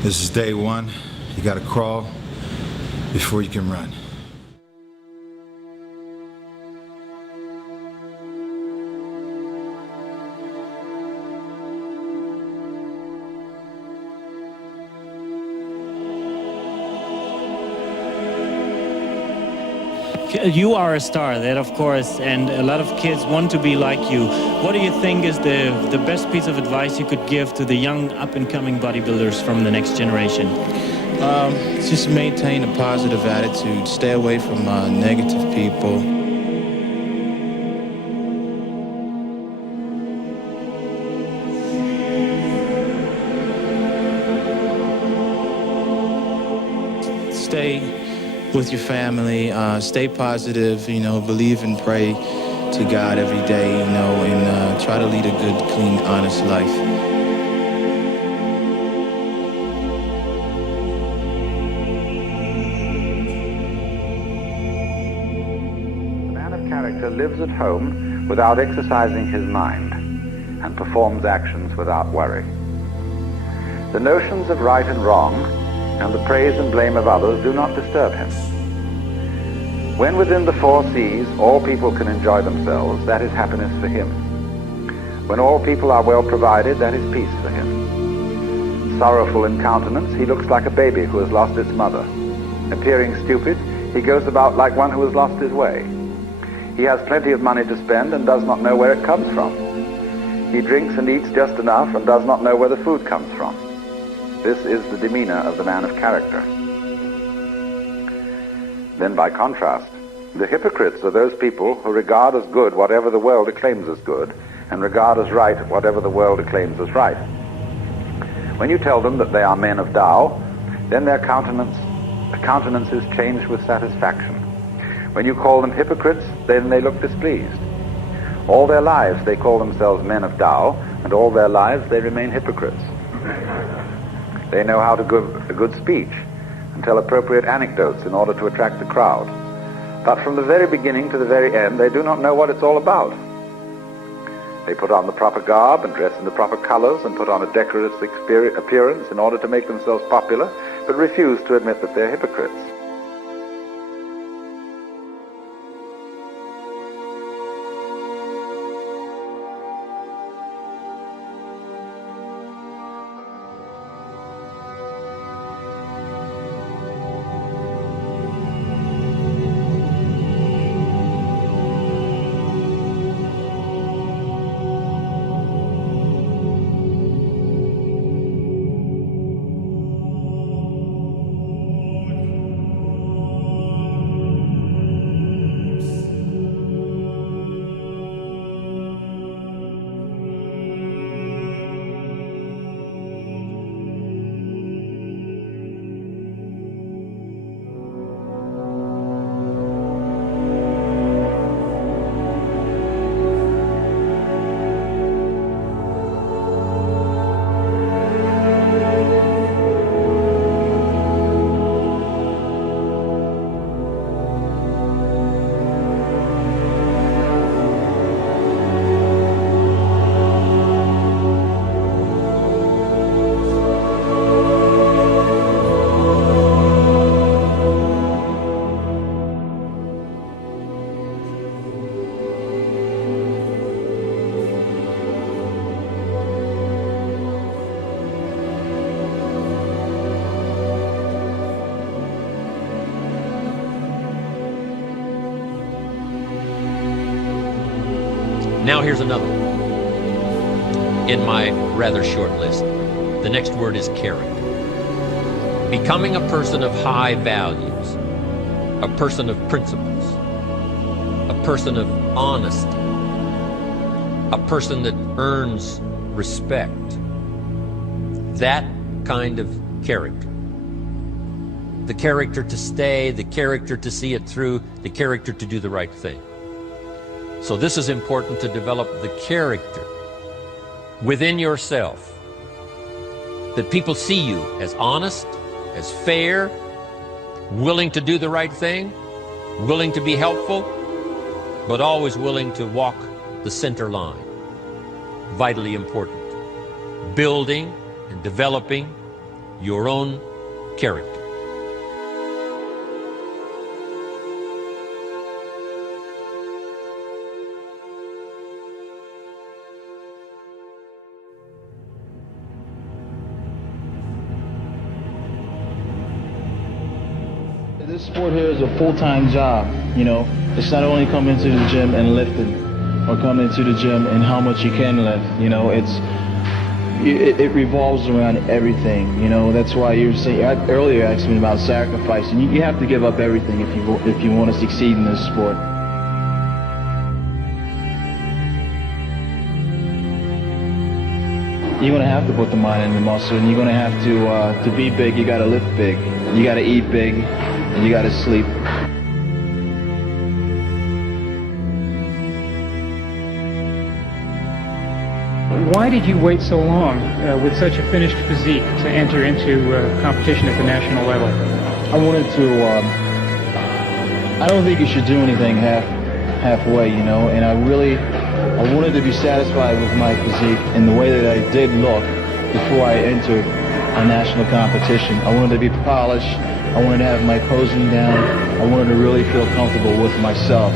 This is day one. You gotta crawl before you can run. You are a star, that of course, and a lot of kids want to be like you. What do you think is the best piece of advice you could give to the young up-and-coming bodybuilders from the next generation? Just maintain a positive attitude, stay away from negative people. Stay with your family, stay positive, you know, believe and pray to God every day, you know, and try to lead a good, clean, honest life. The man of character lives at home without exercising his mind and performs actions without worry. The notions of right and wrong and the praise and blame of others do not disturb him. When within the four seas all people can enjoy themselves, that is happiness for him. When all people are well provided, that is peace for him. Sorrowful in countenance, he looks like a baby who has lost its mother. Appearing stupid, he goes about like one who has lost his way. He has plenty of money to spend and does not know where it comes from. He drinks and eats just enough and does not know where the food comes from. This is the demeanor of the man of character. Then by contrast, the hypocrites are those people who regard as good whatever the world acclaims as good, and regard as right whatever the world acclaims as right. When you tell them that they are men of Tao, then their countenances change with satisfaction. When you call them hypocrites, then they look displeased. All their lives they call themselves men of Tao, and all their lives they remain hypocrites. They know how to give a good speech and tell appropriate anecdotes in order to attract the crowd. But from the very beginning to the very end, they do not know what it's all about. They put on the proper garb and dress in the proper colors and put on a decorous appearance in order to make themselves popular, but refuse to admit that they're hypocrites. Now here's another one in my rather short list. The next word is character. Becoming a person of high values, a person of principles, a person of honesty, a person that earns respect. That kind of character. The character to stay, the character to see it through, the character to do the right thing. So this is important, to develop the character within yourself, that people see you as honest, as fair, willing to do the right thing, willing to be helpful, but always willing to walk the center line. Vitally important. Building and developing your own character. This sport here is a full-time job, you know. It's not only coming to the gym and lifting, or coming to the gym and how much you can lift, you know. It revolves around everything, you know. That's why you were saying earlier, asked me about sacrificing. You have to give up everything if you want to succeed in this sport. You're gonna have to put the mind in the muscle, and you're gonna have to be big. You gotta lift big. You gotta eat big, and you gotta sleep. Why did you wait so long with such a finished physique to enter into competition at the national level? I wanted to. I don't think you should do anything halfway, you know. And I wanted to be satisfied with my physique and the way that I did look before I entered a national competition. I wanted to be polished. I wanted to have my posing down. I wanted to really feel comfortable with myself.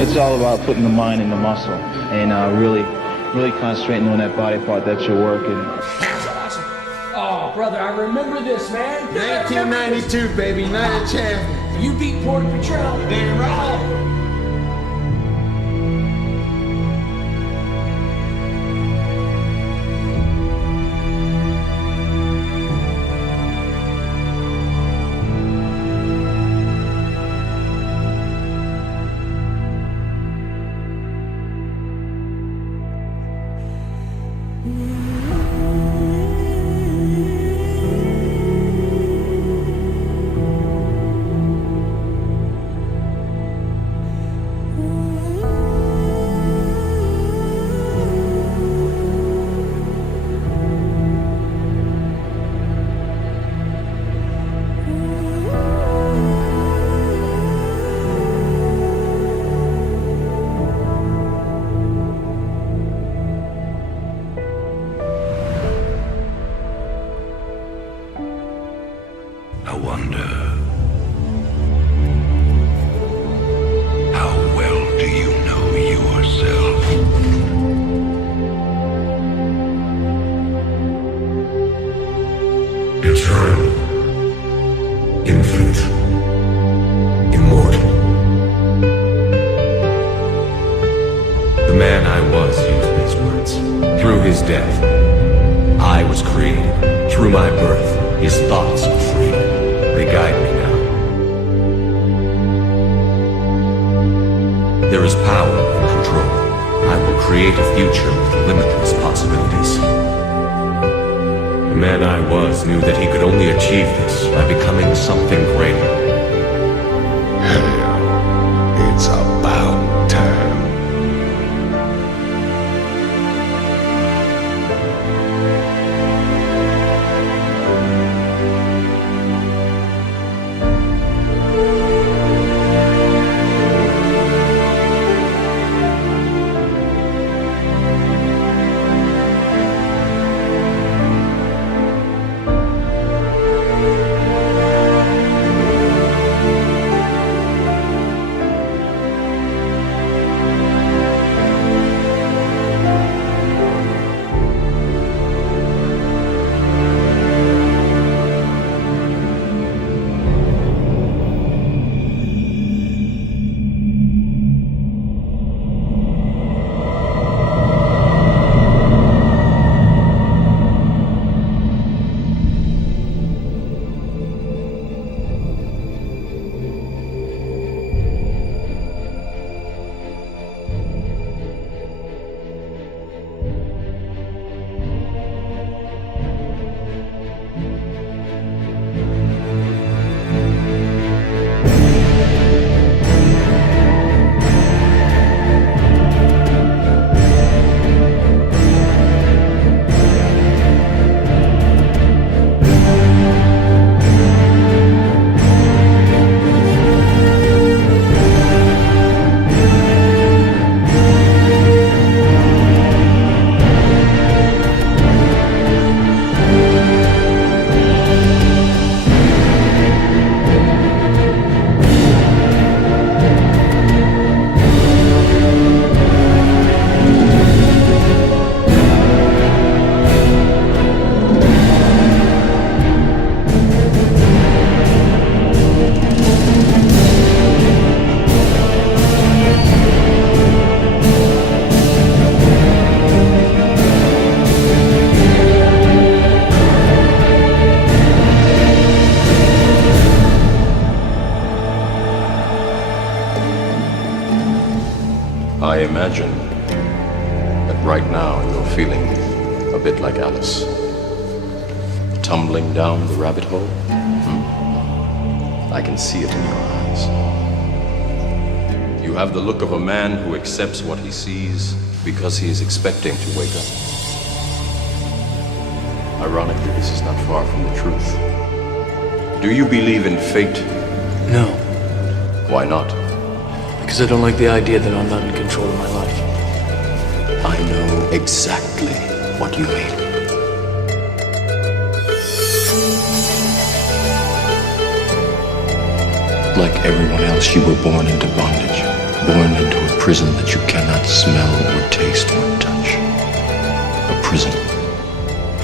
It's all about putting the mind in the muscle and really concentrating on that body part that you're working. That's awesome. Oh, brother, I remember this, man. 1992, baby, Night of Champions. You beat Port Patrol. Damn right. I wonder, how well do you know yourself? Eternal, infinite, immortal. The man I was used these words. Through his death, I was created. Through my birth, his thoughts were freedom. They guide me now. There is power in control. I will create a future with limitless possibilities. The man I was knew that he could only achieve this by becoming something greater. Hell, it's about time. that right now you're feeling a bit like Alice. Tumbling down the rabbit hole? I can see it in your eyes. You have the look of a man who accepts what he sees because he is expecting to wake up. Ironically, this is not far from the truth. Do you believe in fate? No. Why not? Because I don't like the idea that I'm not in control of my life. I know exactly what you mean. Like everyone else, you were born into bondage. Born into a prison that you cannot smell or taste or touch. A prison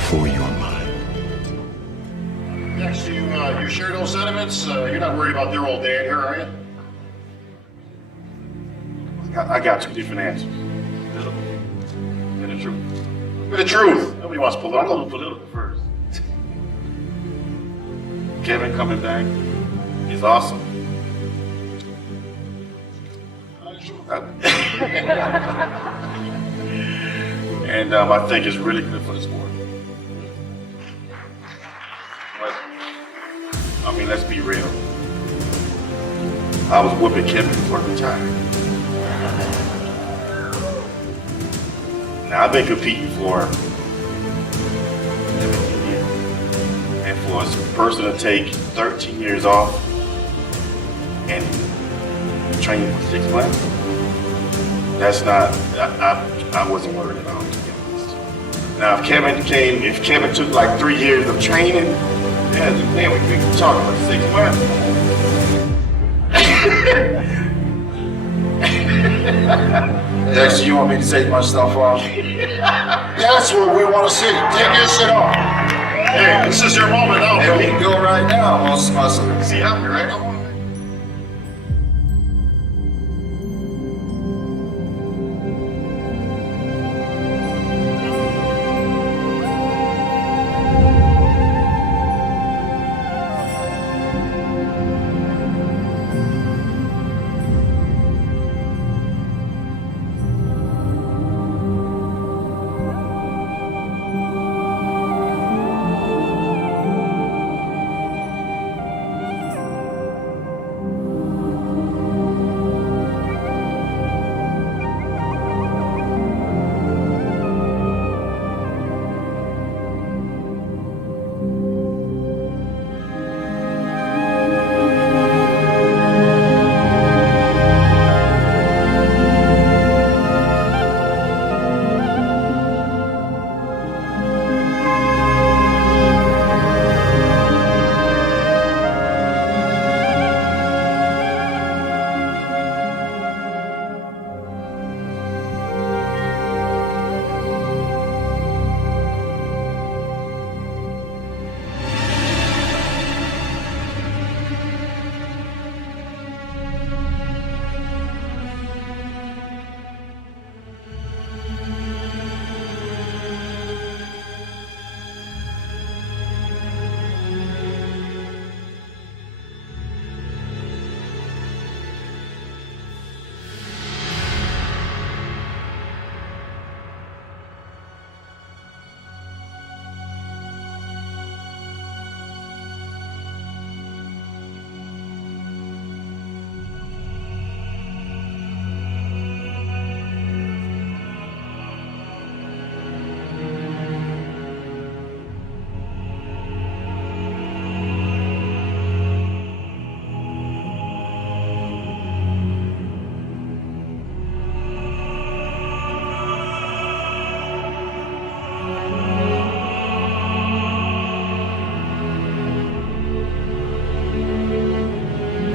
for your mind. Next, you share those sentiments? You're not worried about their old dad here, are you? I got two different answers. And the truth. The truth. Nobody wants political. I'm going to political first. Kevin coming back is awesome. And I think it's really good for the sport. But, I mean, let's be real. I was whooping Kevin before I retired. Now, I've been competing for 17 years. And for a person to take 13 years off and train for 6 months, that's not, I wasn't worried at all, to be honest. Now, if Kevin took like 3 years of training, yeah, then we could talk about 6 months. Dexter, you want me to take my stuff off? That's what we want to see. Take your shit off. Hey, this is your moment now. Hey, we can go right now. See, I'm here, right?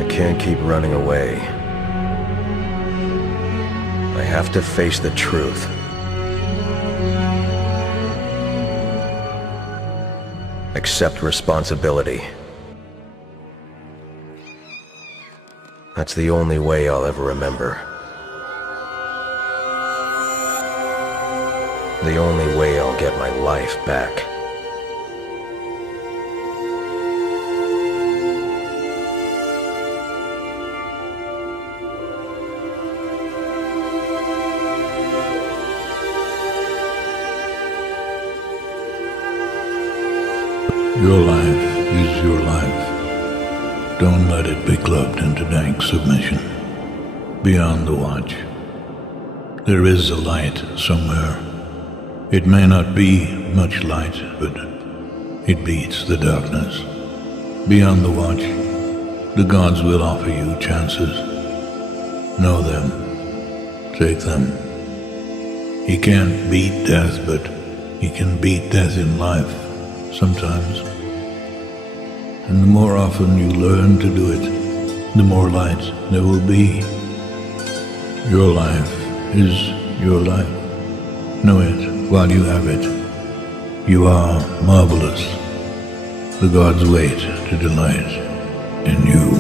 Can't keep running away. I have to face the truth. Accept responsibility. That's the only way I'll ever remember. The only way I'll get my life back. Your life is your life. Don't let it be clubbed into dank submission. Beyond the watch, there is a light somewhere. It may not be much light, but it beats the darkness. Beyond the watch, the gods will offer you chances. Know them. Take them. He can't beat death, but he can beat death in life, sometimes. And the more often you learn to do it, the more light there will be. Your life is your life. Know it while you have it. You are marvelous. The gods wait to delight in you.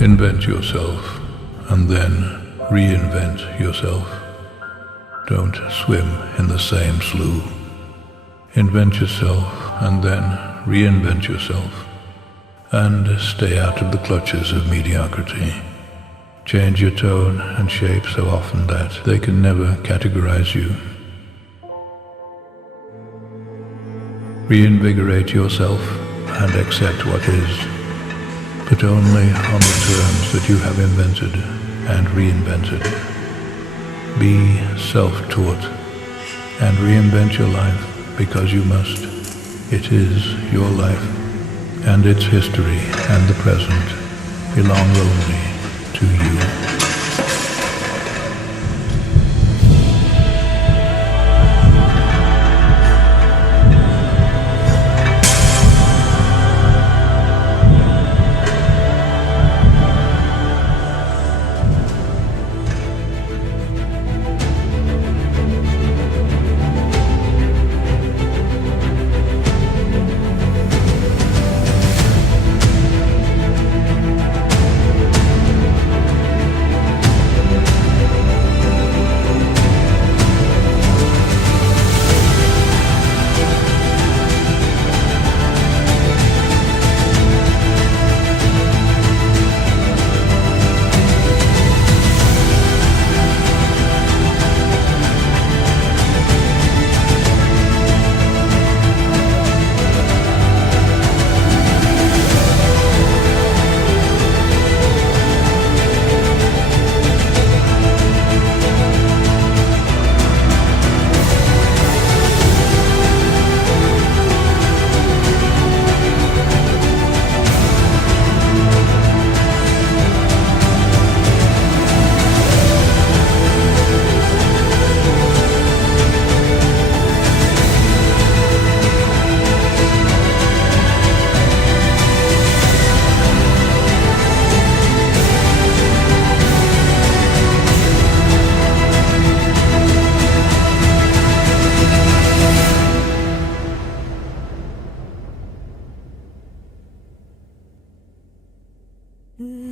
Invent yourself, and then reinvent yourself. Don't swim in the same slough. Invent yourself, and then reinvent yourself. And stay out of the clutches of mediocrity. Change your tone and shape so often that they can never categorize you. Reinvigorate yourself and accept what is, but only on the terms that you have invented and reinvented. Be self-taught and reinvent your life because you must. It is your life, and its history and the present belong only to you. Mm-hmm.